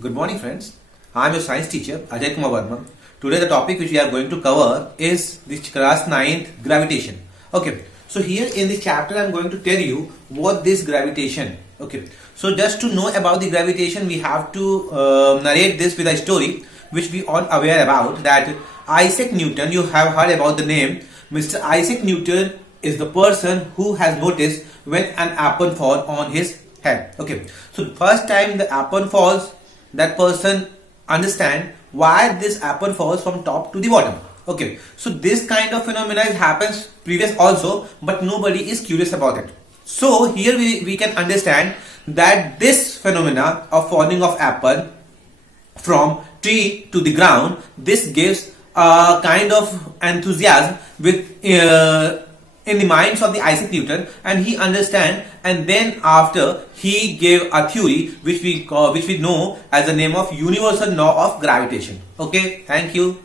Good morning, friends. I am your science teacher, Ajay Verma. Today, the topic which we are going to cover is the class 9th gravitation. Okay, so here in the chapter, I am going to tell you what this gravitation. Okay, so just to know about the gravitation, we have to narrate this with a story which we all aware about. That Isaac Newton, you have heard about the name. Mr. Isaac Newton is the person who has noticed when an apple falls on his head. Okay, so first time the apple falls, that person understand why this apple falls from top to the bottom. Okay, so this kind of phenomena happens previous also, but nobody is curious about it. So here we can understand that this phenomena of falling of apple from tree to the ground, this gives a kind of enthusiasm with in the minds of the Isaac Newton, and he understand, and then after he gave a theory which we know as the name of universal law of gravitation. Okay, thank you.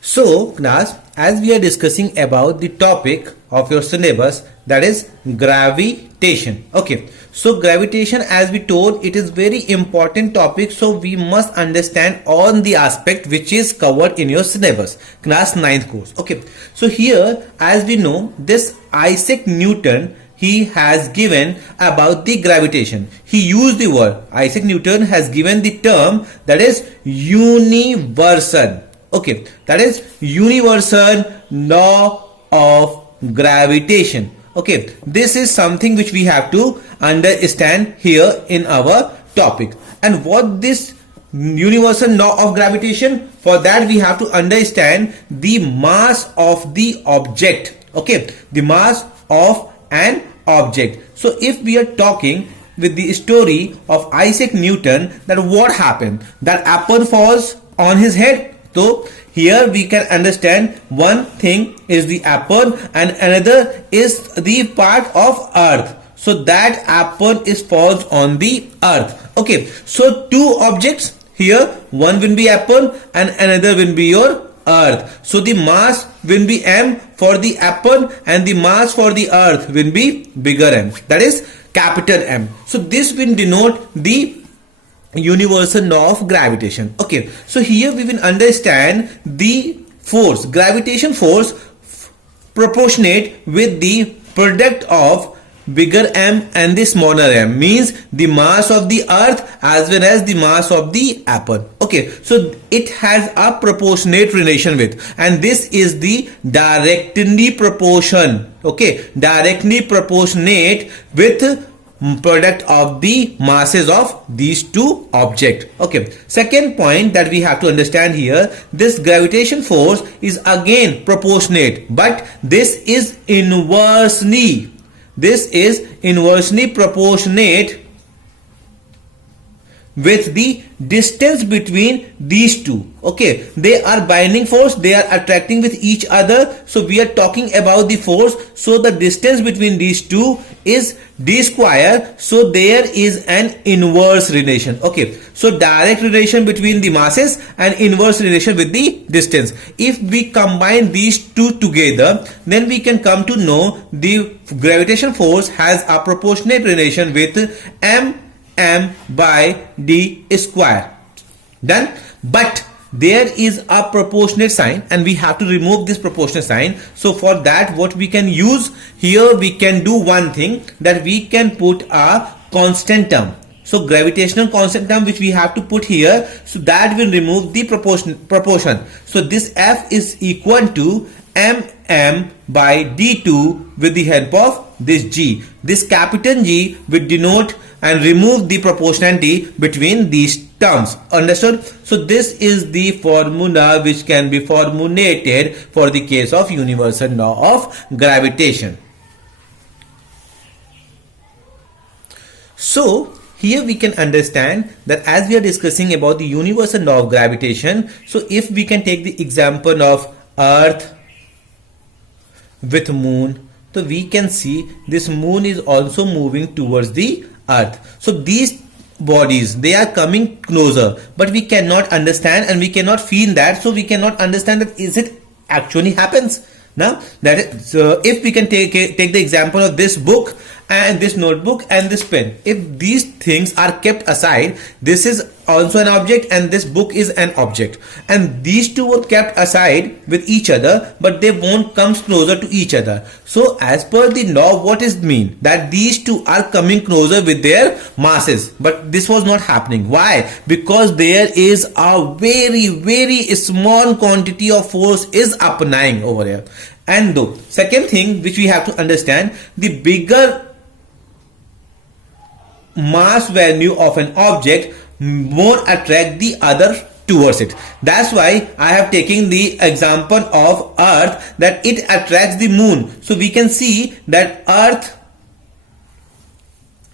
So class, as we are discussing about the topic of your syllabus, that is gravitation. Okay, so gravitation, as we told, it is very important topic, so we must understand all the aspect which is covered in your syllabus, class 9th course. Okay, so here as we know, this Isaac Newton, he has given about the gravitation. He used the word, Isaac Newton has given the term, that is universal. Okay, that is universal law of gravitation. Okay, this is something which we have to understand here in our topic. And what this universal law of gravitation, for that we have to understand the mass of the object. Okay, the mass of an object. So if we are talking with the story of Isaac Newton, that what happened, that apple falls on his head. So here we can understand one thing is the apple and another is the part of earth. So that apple is falls on the earth. Okay, so two objects here, one will be apple and another will be your earth. So the mass will be m for the apple and the mass for the earth will be bigger M, that is capital M. So this will denote the universal law of gravitation. Okay, so here we will understand the force, gravitation force proportionate with the product of bigger M and the smaller m, means the mass of the earth as well as the mass of the apple. Okay, so it has a proportionate relation with, and this is the directly proportion. Okay, directly proportionate with product of the masses of these two objects. Okay, second point that we have to understand here, this gravitation force is again proportionate, but this is inversely proportionate with the distance between these two. Okay, they are binding force, they are attracting with each other, so we are talking about the force. So the distance between these two is d square, so there is an inverse relation. Okay, so direct relation between the masses and inverse relation with the distance. If we combine these two together, then we can come to know the gravitation force has a proportionate relation with m by d square. Done. But there is a proportionate sign and we have to remove this proportionate sign. So for that, what we can use here, we can do one thing, that we can put a constant term. So gravitational constant term which we have to put here, so that will remove the proportion. So this F is equal to mm by d2 with the help of this G. This capital G will denote and remove the proportionality between these terms. Understood? So this is the formula which can be formulated for the case of universal law of gravitation. So here we can understand that as we are discussing about the universal law of gravitation, so if we can take the example of earth with moon, so we can see this moon is also moving towards the earth. So these bodies, they are coming closer, but we cannot understand and we cannot feel that, so we cannot understand that is it actually happens. Now that is, if we can take the example of this book and this notebook and this pen. If these things are kept aside, this is also an object and this book is an object, and these two were kept aside with each other, but they won't come closer to each other. So as per the law, what is mean? That these two are coming closer with their masses, but this was not happening. Why? Because there is a very small quantity of force is applying over here. And though, second thing which we have to understand, the bigger mass value of an object more attract the other towards it. That's why I have taken the example of Earth, that it attracts the moon. So we can see that Earth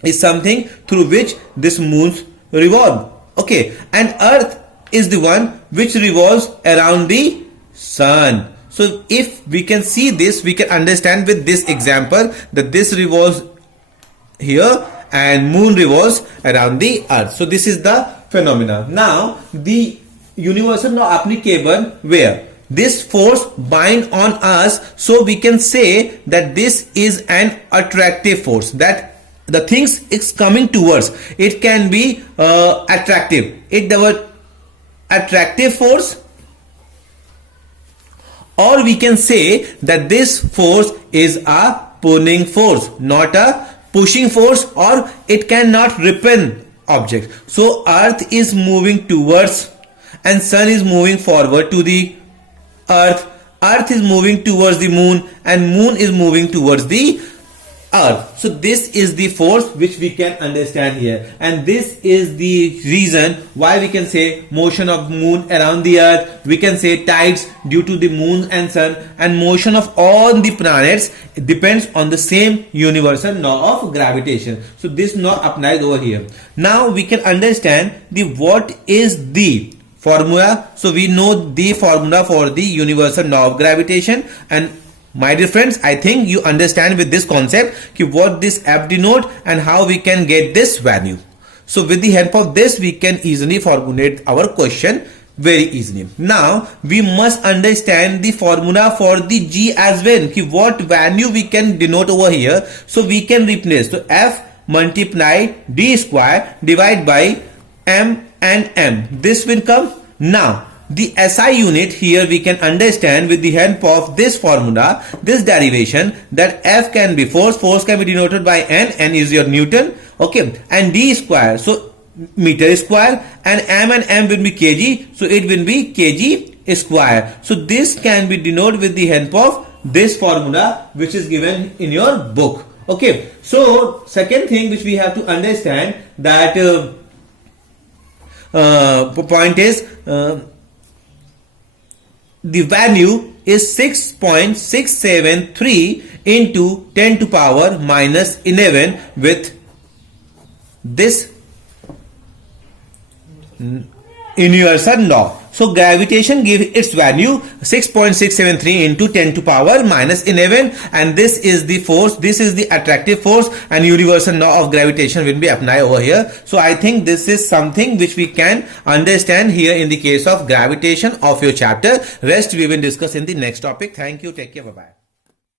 is something through which this moons revolve. Okay, and Earth is the one which revolves around the sun. So if we can see this, we can understand with this example that this revolves here and moon revolves around the earth. So this is the phenomena. Now the universal law applicable where this force bind on us, so we can say that this is an attractive force, that the things is coming towards it can be attractive. It the attractive force, or we can say that this force is a pulling force, not a pushing force, or it cannot repel object. So earth is moving towards and sun is moving forward to the earth. Earth is moving towards the moon and moon is moving towards the earth. So this is the force which we can understand here, and this is the reason why we can say motion of moon around the earth, we can say tides due to the moon and sun, and motion of all the planets depends on the same universal law of gravitation. So this law applies over here. Now we can understand the what is the formula. So we know the formula for the universal law of gravitation, and my dear friends, I think you understand with this concept what this F denote and how we can get this value. So with the help of this, we can easily formulate our question very easily. Now we must understand the formula for the G as well. What value we can denote over here. So we can replace. So F multiply D square divided by M and M. This will come. Now the SI unit here we can understand with the help of this formula, this derivation, that F can be force, force can be denoted by N, N is your Newton, okay, and D square, so meter square, and M will be kg, so it will be kg square. So this can be denoted with the help of this formula which is given in your book. Okay, so second thing which we have to understand, that point is the value is 6.673 into 10 to power minus 11 with this universal law. So gravitation gives its value 6.673 into 10 to power minus 11, and this is the force, this is the attractive force, and universal law of gravitation will be applied over here. So I think this is something which we can understand here in the case of gravitation of your chapter. Rest we will discuss in the next topic. Thank you. Take care. Bye bye.